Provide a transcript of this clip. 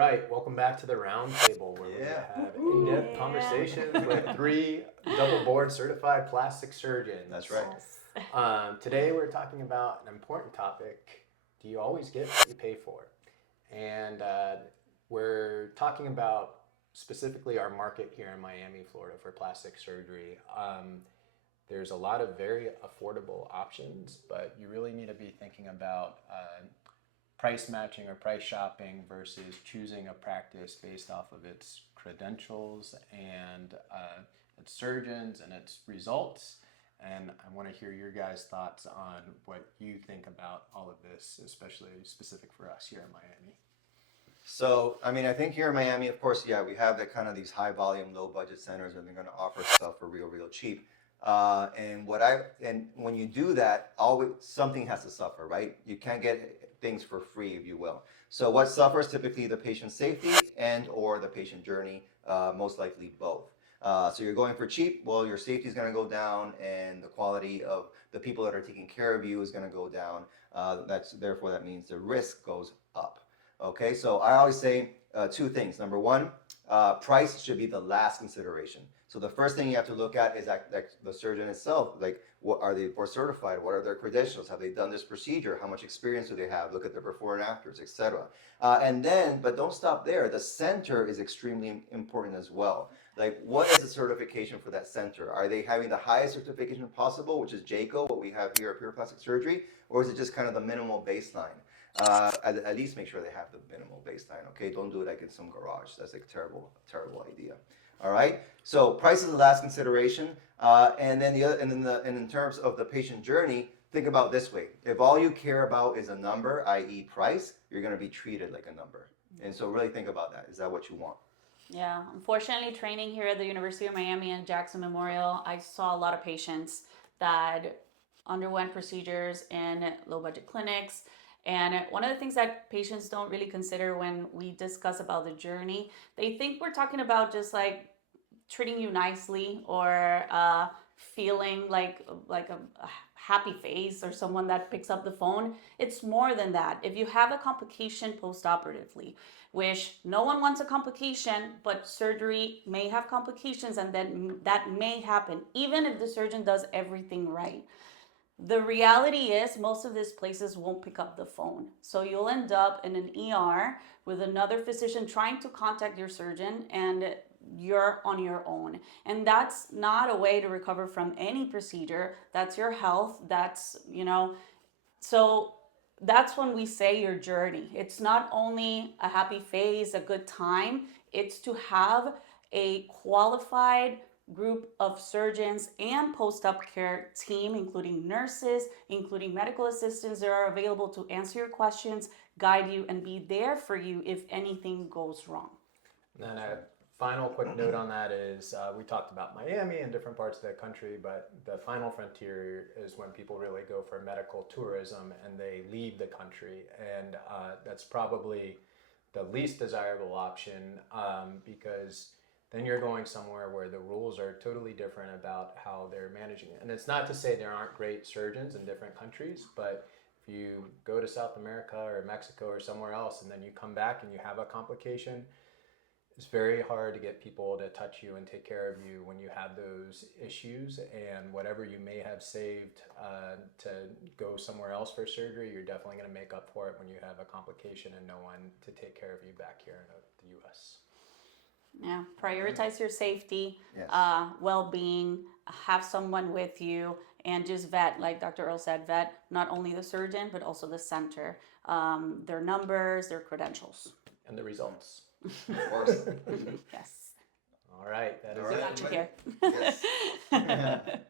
right, welcome back to the round table where we have in-depth conversations with three double board certified plastic surgeons. That's right. Today we're talking about an important topic. Do you always get what you pay for? And we're talking about specifically our market here in Miami, Florida for plastic surgery. There's a lot of very affordable options, but you really need to be thinking about price matching or price shopping versus choosing a practice based off of its credentials and its surgeons and its results. And I want to hear your guys' thoughts on what you think about all of this, especially specific for us here in Miami. So, I mean, I think here in Miami, of course, we have that kind of these high volume, low budget centers, and they're going to offer stuff for real cheap. And when you do that, always something has to suffer, right? You can't get things for free, if you will. So what suffers? Typically the patient safety and or the patient journey, most likely both. So you're going for cheap, well, your safety is going to go down and the quality of the people that are taking care of you is going to go down. Therefore that means the risk goes up. Okay, so I always say two things. Number one, price should be the last consideration. So the first thing you have to look at is that the surgeon itself, like what are they board certified? What are their credentials? Have they done this procedure? How much experience do they have? Look at their before and afters, etc. But don't stop there. The center is extremely important as well. Like, what is the certification for that center? Are they having the highest certification possible, which is JACO, what we have here at Pure Plastic Surgery, or is it just kind of the minimal baseline? At least make sure they have the minimal baseline. Okay, don't do it like in some garage. That's a terrible idea. All right. So price is the last consideration, and then in terms of the patient journey, think about this way: if all you care about is a number, i.e., price, you're going to be treated like a number. And so really think about that. Is that what you want? Yeah. Unfortunately, training here at the University of Miami and Jackson Memorial, I saw a lot of patients that underwent procedures in low budget clinics. And one of the things that patients don't really consider when we discuss about the journey, they think we're talking about just like treating you nicely or feeling like a happy face or someone that picks up the phone. It's more than that. If you have a complication post-operatively, which no one wants a complication, but surgery may have complications, and then that may happen even if the surgeon does everything right. The reality is most of these places won't pick up the phone. So you'll end up in an ER with another physician trying to contact your surgeon, and you're on your own. And that's not a way to recover from any procedure. That's your health. So that's when we say your journey. It's not only a happy phase, a good time. It's to have a qualified group of surgeons and post-op care team, including nurses, including medical assistants that are available to answer your questions, guide you, and be there for you if anything goes wrong. And then a final quick note on that is we talked about Miami and different parts of the country, but the final frontier is when people really go for medical tourism and they leave the country. And that's probably the least desirable option because then you're going somewhere where the rules are totally different about how they're managing it. And it's not to say there aren't great surgeons in different countries, but if you go to South America or Mexico or somewhere else and then you come back and you have a complication, it's very hard to get people to touch you and take care of you when you have those issues. And whatever you may have saved to go somewhere else for surgery, you're definitely going to make up for it when you have a complication and no one to take care of you back here in the U.S. Yeah, prioritize your safety, Yes. well-being, have someone with you, and just vet, like Dr. Earl said, vet not only the surgeon, but also the center, their numbers, their credentials. And the results. Of course. Yes. All right, that is We it. got you here. Yes.